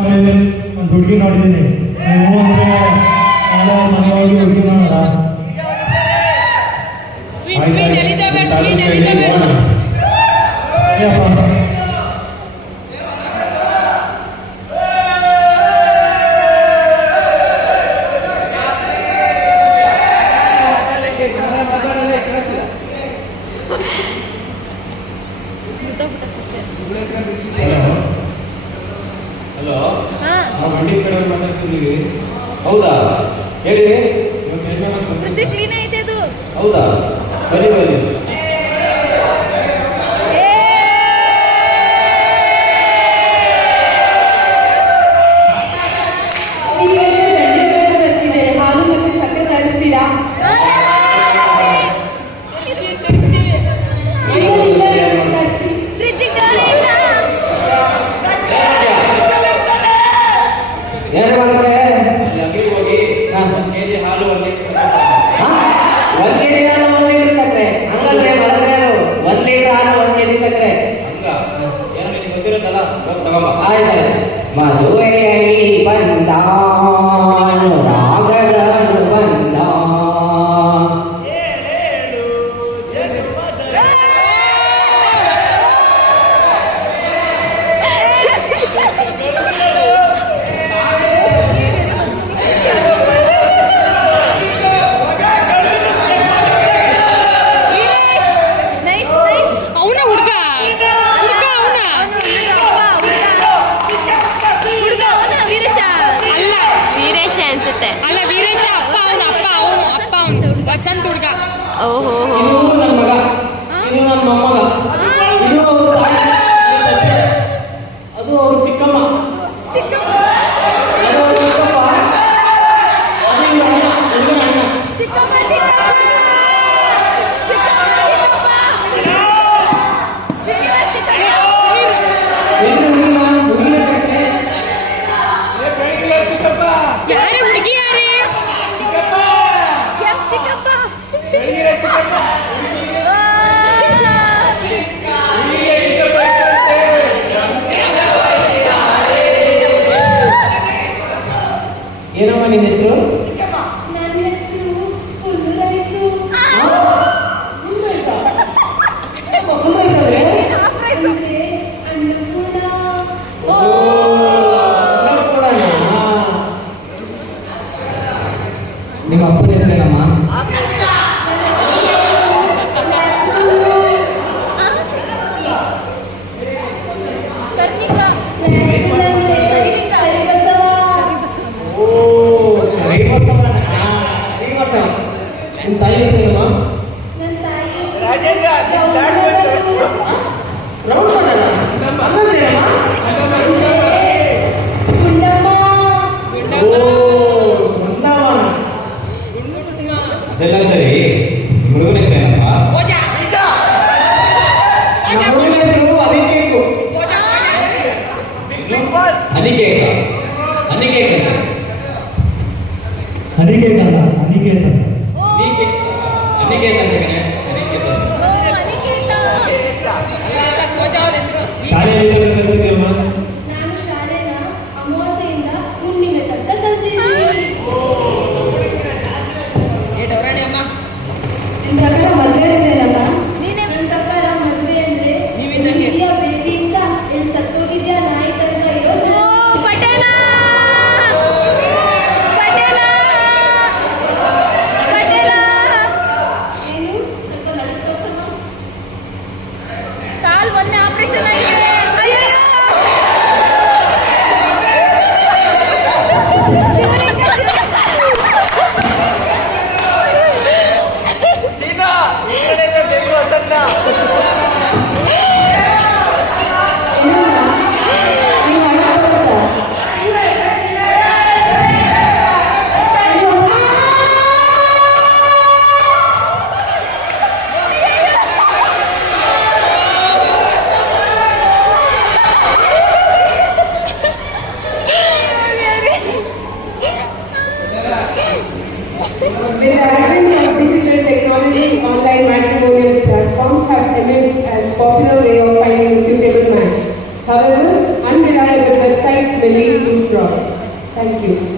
ಒಂದು ಹುಡುಗಿ ನೋಡಿದ್ದೀನಿ. ನೀವು ಅಂದರೆ ನಾಳೆ ಮನೆಯೊಳಗೆ ಹುಡುಗಿ ನೋಡೋಣ. ಹಲೋ, ನಾವು ಮಂಡಿ ಕಡೆ ಮಾತಾಡ್ತಿದ್ದೀವಿ. ಹೌದಾ, ಹೇಳಿ. ಕ್ಲೀನ್ ಐತೆ ಅದು. ಹೌದಾ, ಬರೀ ಬರೀ. ಹಾಲು ಮತ್ತೆ ಸಕ್ಕರೆ ತರಿಸ್ತೀರಾ? ಮದುವೆಯೈ ಬಂದಾನು ರಾಗದನು ಬಂದ ಅಲ್ಲ ವೀರೇಶ ಅಪ್ಪ ಅವನು ವಸಂತ ಹುಡುಗ. ಓಹೋ, ನನ್ನ ಮಗ, ಇದು ನನ್ನ ಮೊಮ್ಮಗ, ಇದು ಅದು ಅವ್ರ ಚಿಕ್ಕಮ್ಮ, ಯಾರೇ ಹುಡುಗಿ ಯಾರೇ ಚಿಕ್ಕಪ್ಪ. ಏನಮ್ಮ ನಿನ್ನ ಹೆಸರು? ನನ್ನ ಹೆಸರು ಹುಲ್ಲುರೈಸು. ನಿಮ್ಮ ಅಪ್ಪನ ಹೆಸರೇನಮ್ಮ? ನಿಮ್ಮ ತಾಯಿ ಹೆಸರೇನಮ್ಮ? ಅದೆಲ್ಲ ಸರಿ, ಹುಡುಗನ ಹೆಸರೇನಪ್ಪ? ಹುಡುಗನ ಹೆಸರು ಅನಿಕೇತು. ಅನಿಕೇತ ಅನಿಕೇತ ಅನಿಕೇತಲ್ಲ, ಅನಿಕೇತ. ಅನಿಕೇತ ಶಾಲೆಯಲ್ಲಿ ಕಲಿತಿದ್ದೀರಮ್ಮ? ನಾನು ಶಾಲೆನ ಅಮಾವಾಸ್ಯೆಯಿಂದ ಹುಣ್ಣಿಮೆ ತನಕ ಕಲ್ತಿದ್ದೀನಿ. ನಿಮ್ ಪ್ರಕಾರ ಮದುವೆ ಇದೆಯಲ್ಲ? ನನ್ನ ಪ್ರಕಾರ ಮದುವೆ ಅಂದ್ರೆ ಬೇಬಿಯಿಂದ ಎಲ್ಲಿ ಸತ್ತೋಗಿದ್ಯಾ ನಾಯಿ ತನಕ ಇರೋದು. ಏನು feelings wrong. Thank you.